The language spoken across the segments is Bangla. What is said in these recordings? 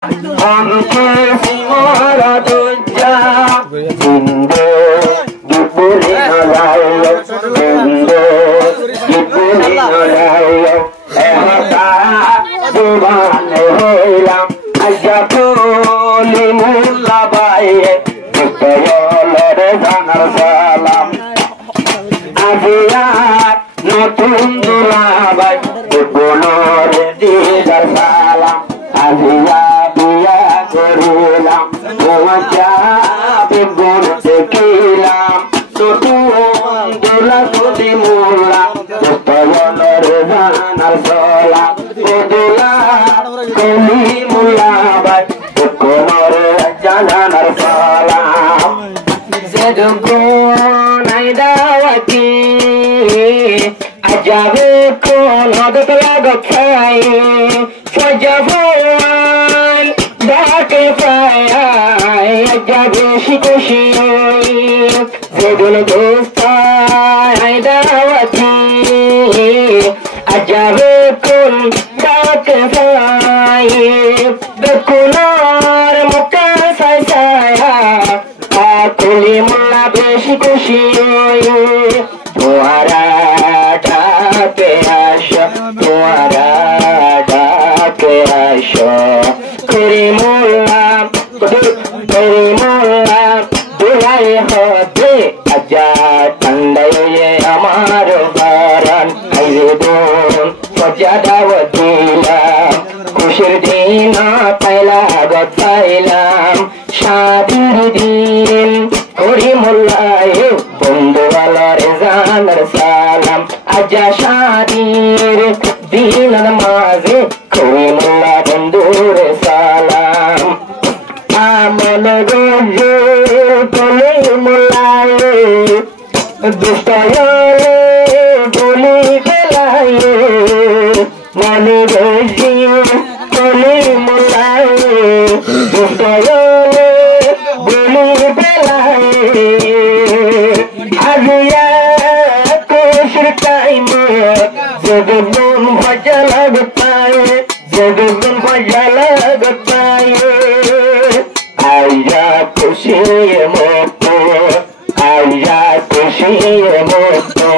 Anke simara tuja Indo Gipuli nalayo Indo Gipuli nalayo Ehata Subhane hoilam Ajapuli mulla baye Kutayolere zanar salam Aziyat Notun dulabay Kukulore didar salam Aziyat Biya korilam Wajah Bibun tekilam Notun dulakudi mulla Kutayolere zanar salam Kudula Kuli mulla bay Kukulore janar salam Zedukun aidawati Ajabe kun hadat lagatai Fajabuan dake fayai Ajabe shikushi Zedun dosta aidawati Ajabe kun dake fayai Bekunar muka saya Akuli mulla beshi kushi Tuara dake asha Tuara dake asha Kuri mulla Dulai hode Aja tandai amar baran Aizidun Wajada wadila Kushir dina paila gotailam Shadir din Kuri mullai Bundu walar zanar salam Aja shadir din namaze Kuri mulla bundur salam Aman goje Kuli mullai Dustayale Kuli belaye Mani goje Kuli mullai Dustayale Kuli belaye Aziya Kushir kaimat Zedun bhajala gataye Zedun bhajala gataye Aya kushiye moto Aya kushiye moto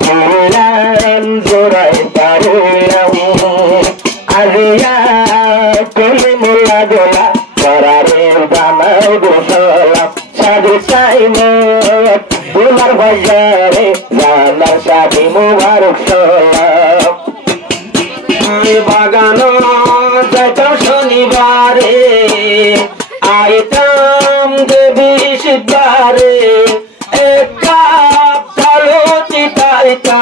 Bulan zorai taruyamu Aziya kuli mulla dola Kararir damai gusalam Sadir saimat Bular bajare Zanar shadi mubarak salam Bagano Zaitam shonibare Aitam devi shidbare Ekap taloti taita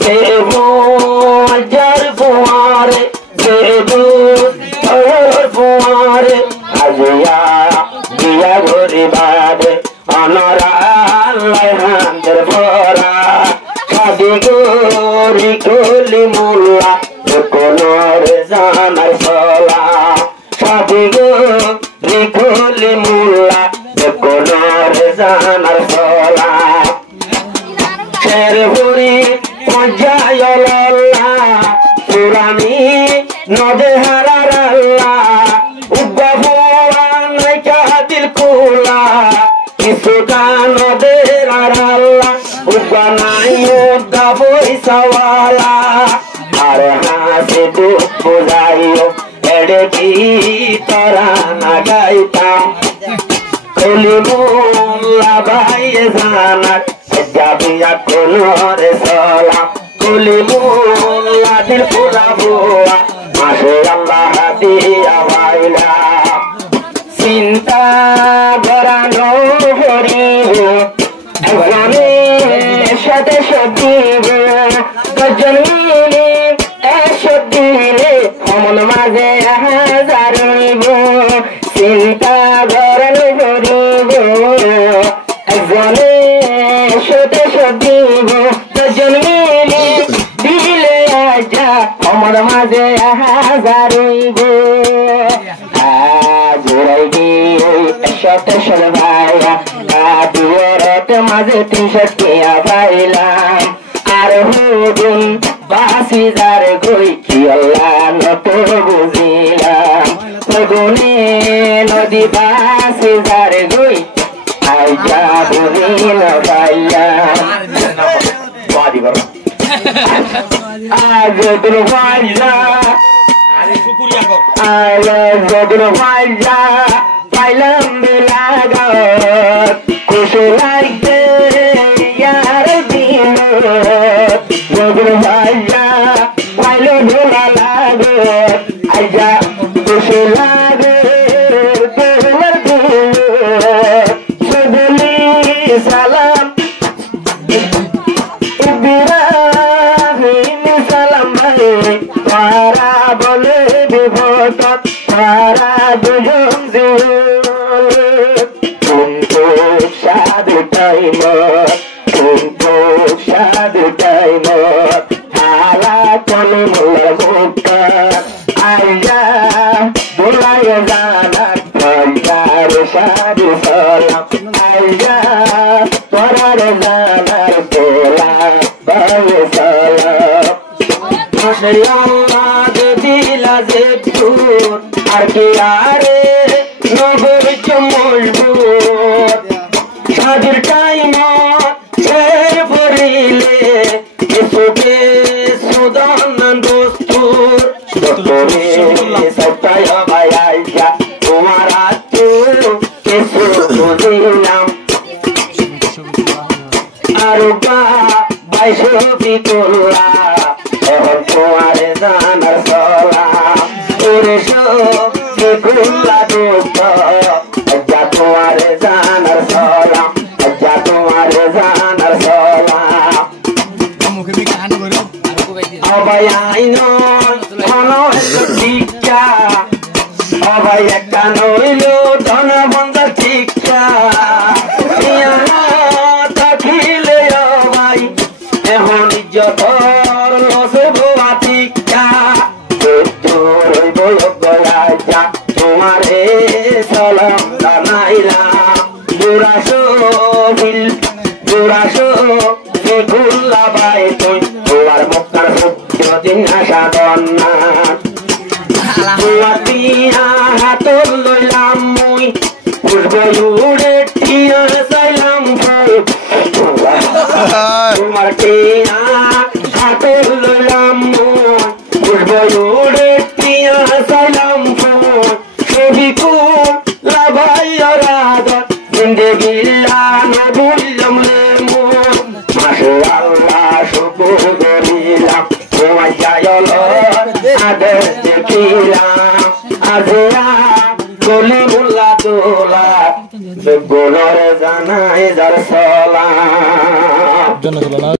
Zebu jar fuare Zebu tayar fuare Aziya Biya gori bade Anara Allah hantar fora Shadi gori kuli mulla Dukunor zanar sola Shadi gori kuli mulla Dukunor zanar sola Sherhuri Pajayolola Surami Node hararalla Ubba fuan Naikadil kula Isukano deraralla Ubbanayu Gavoi sawala Arhasidu Puzayo Edeki Tarana gaitam Kulimulla Baye Zanat Jabiya Kunore Salam Kulimulla Dilpura Bua Mashallah Hadiya Waila Sinta Barano Horibu Azami Shate Shadibu Gajanini Ashadini Homon Maze Hazaribu Sinta Barano Horibu Azami Shate Shadibu Gajanini Dile Aja Homon Maze Hazaribu Shota shalvaya Adiyarat maze tinshatiya bailam Arhudun Basi zar goi ki Allah na to buzilam সগুনে নদী পাশে যার গই আইয়া বুঝি না পাইয়া আজ দুর্ভাগ্যা আজ দুর্ভাগ্যা পাইলাম বিলাগত খুশি লাগছে ইয়ার দিন দুর্ভাগ্যা পাইল ভোলা লাগত আইয়া খুশি লাগে তোমার দিন সজলি সালাম ইব্রাহিম সালাম তারা বলে বিপদ তারা দুজন কিন্তু সাধু টাইম কিন্তু সাধু টাইম হালা চলে মোলা মুক্ত আইয়া বোলাই জানার পঞ্চার সাধু সালাম আইয়া তোরার জানার তোলা বাবু সালাম আল্লাহ দিলা যে ফুট আর কি আরে নগর চমলপুর সাধুর টাইম ছেড়ে পড়িলে এসবে সুদান দোস্তুর দোস্তরে সত্তায় ভাইয়া তোমার আত্মু কেসু বুঝিলাম আরো বা বাইশো বিকুল্লা এখন তোমার জানার সলা ওরে বিকুল্লা দোস্ত আজ্জা তোমার জানার সলা আজ্জা তোমার জানার সলা অবাই আইন শিক্ষা অবাই একটা নইল ধন বন্ধ শিক্ষা থাকিলে অবাই এখন ইজ্জতর লসবুয়া শিক্ষা গলাজা তোমারে সালাম জানাইলাম দুরাশো বিকুল্লা বাই তুই তোমার মুক্তার সূর্য দিন আশা দন্না দিয়া হাত লইলাম মুই পুষ্প উড়ে টিয়া চাইলাম তোমার টিয়া হাত লইলাম মুই পুষ্প উড়ে টিয়া চাইলাম ছবি কুল লাভাই রাত জিন্দেগিল্লা নবুল্লাম লে মাসে আল্লাহ শুকুর করিলাম তোমায় যাইল আদেশ দেখিলাম আজিয়া গলি মুল্লা দোলা গোলরে জানাই যার সলা